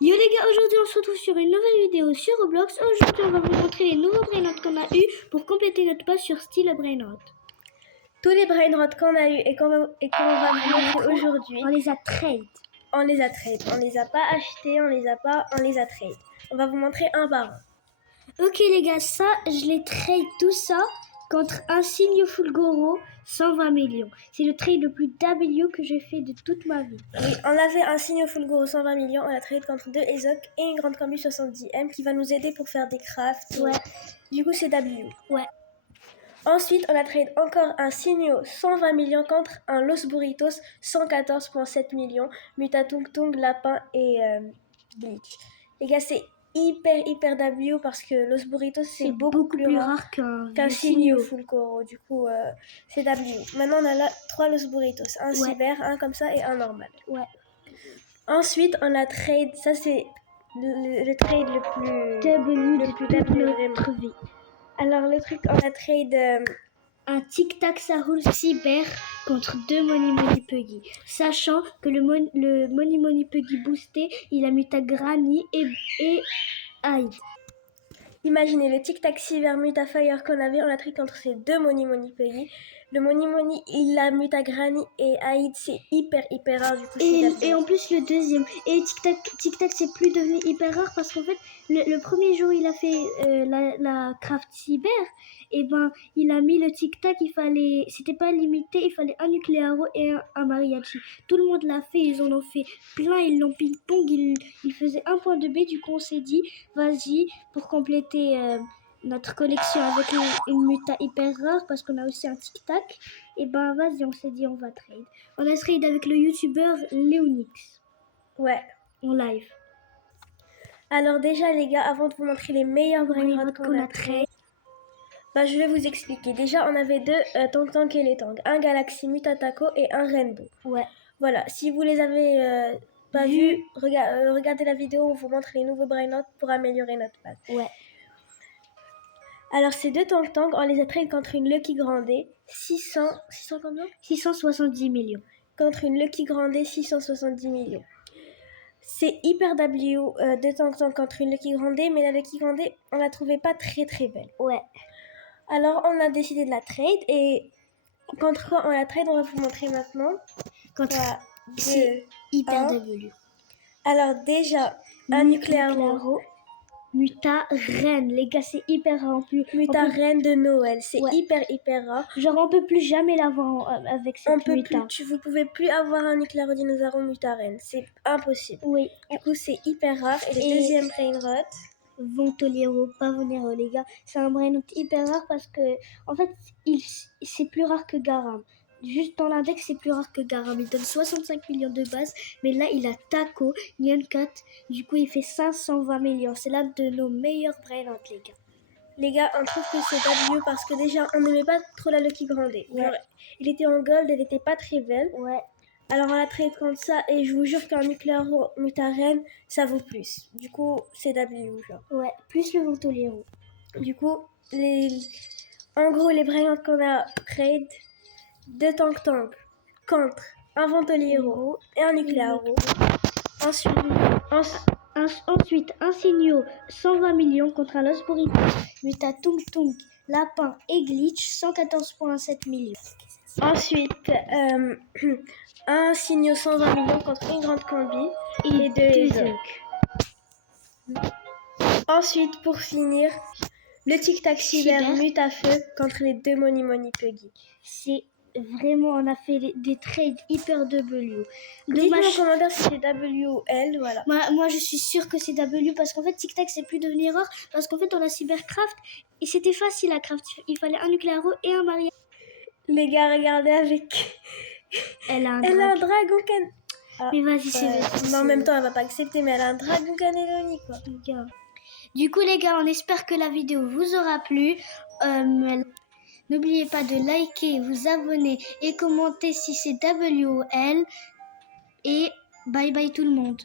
Yo les gars, aujourd'hui on se retrouve sur une nouvelle vidéo sur Roblox. Aujourd'hui on va vous montrer les nouveaux brainrots qu'on a eu pour compléter notre page sur Style Brainrot. Tous les brainrots qu'on a eu et qu'on va vous montrer aujourd'hui, On les a trade. on les a trade. On les a pas achetés, on les a trade. On va vous montrer un par un. Ok les gars, ça je les trade tout ça contre un Signo Fulgoro 120 millions. C'est le trade le plus W que j'ai fait de toute ma vie. Oui, on avait un Signo Fulgoro 120 millions, on l'a trade contre 2 Ezoc et une grande combi 70M qui va nous aider pour faire des crafts. Ouais. Du coup c'est W. Ouais. Ensuite, on a trade encore un Signo 120 millions contre un Los Burritos 114,7 millions, Mutatung Tung, Lapin et Bleach. Les gars, c'est hyper W parce que Los Burritos c'est beaucoup plus rare qu'un Signo Fulgoro. Du coup, c'est W. Maintenant, on a là 3 Los Burritos, un cyber, un comme ça et un normal. Ouais. Ensuite, on a trade, ça c'est le trade le plus W notre vie. Alors, le truc, on a trade un Tic Tac ça roule cyber contre 2 Money Money Puggy, sachant que le Money Money Puggy boosté, il a muta Granny et Hyde. Imaginez le Tic Tac cyber muta Fire qu'on avait, on l'a trade contre ces 2 Money Money Puggy. Le Money Money, il a muta Granny et Hyde, c'est hyper rare du coup. Et en plus le deuxième, et Tic Tac c'est plus devenu hyper rare parce qu'en fait le premier jour il a fait la craft cyber, et ben il a mis le Tic Tac, c'était pas limité, il fallait un Nuclearo et un Mariachi. Tout le monde l'a fait, ils en ont fait plein, ils l'ont ping-pong, ils faisaient un point de B. Du coup on s'est dit vas-y, pour compléter notre collection avec une muta hyper rare, parce qu'on a aussi un Tic Tac, et ben vas-y, on s'est dit on va trade. On a trade avec le youtubeur Léonix. Ouais. En live. Alors déjà les gars, avant de vous montrer les meilleurs brainrots qu'on a trade, je vais vous expliquer. Déjà on avait deux Tank et les Tank, un Galaxy Mutataco et un Rainbow. Ouais. Voilà, si vous les avez pas vus, regardez la vidéo où on vous montre les nouveaux brainrots pour améliorer notre page. Ouais. Alors ces deux Tank, on les a trade contre une Lucky Grandé 600 combien 670 millions. Contre une Lucky Grandé 670 millions. C'est hyper W de Tank contre une Lucky Grandé, mais la Lucky Grandé, on la trouvait pas très belle. Ouais. Alors on a décidé de la trade, et contre quoi on la trade, on va vous montrer maintenant. C'est hyper W. Alors déjà, un Nuclearo. Muta Reine, les gars, c'est hyper rare. Muta Reine de Noël, c'est hyper rare. Genre on peut plus jamais l'avoir avec cette muta. Vous pouvez plus avoir un Nuclearo Dinosauro Muta Reine, c'est impossible. Oui. Du coup c'est hyper rare. Et le deuxième brainrot, Vontoliero, Pavonero, les gars, c'est un brainrot hyper rare parce que en fait c'est plus rare que Garam. Juste dans l'index, c'est plus rare que Garam. Il donne 65 millions de base, mais là, il a Taco, Nyankat. Du coup, il fait 520 millions. C'est l'un de nos meilleurs brainrots, les gars. Les gars, on trouve que c'est W parce que déjà, on n'aimait pas trop la Lucky Grandé. Ouais. Il était en gold, elle était pas très belle. Ouais. Alors, on l'a trade contre ça, et je vous jure qu'un Nuclearo Mutaren, ça vaut plus. Du coup, c'est W, genre. Ouais, plus le Vontoliero. Du coup, en gros, les brainrots qu'on a trade, deux Tank contre un Vontoliero et un Nuclearo. Ensuite, un Signo 120 millions contre un Los Burritos, Muta Tung Tung, Lapin et Glitch 114,7 millions. Ensuite, un Signo 120 millions contre une grande combi et deux Ezoc. Ensuite, pour finir, le Tic Tac cyber Muta Feu contre les deux Money Money Puggy. C'est vraiment, on a fait des trades hyper W. Dites-moi en commentaire si c'est W ou L, voilà. Moi, je suis sûre que c'est W parce qu'en fait, Tic Tac, c'est plus devenu rare parce qu'en fait, on a Cybercraft et c'était facile à craft. Il fallait un Nuclearo et un Maria. Les gars, regardez avec... Elle a un dragon mais vas-y, c'est... Mais en même temps, elle va pas accepter, mais elle a un dragon cannelloni, quoi. Du coup, les gars, on espère que la vidéo vous aura plu. N'oubliez pas de liker, vous abonner et commenter si c'est W ou L. Et bye bye tout le monde.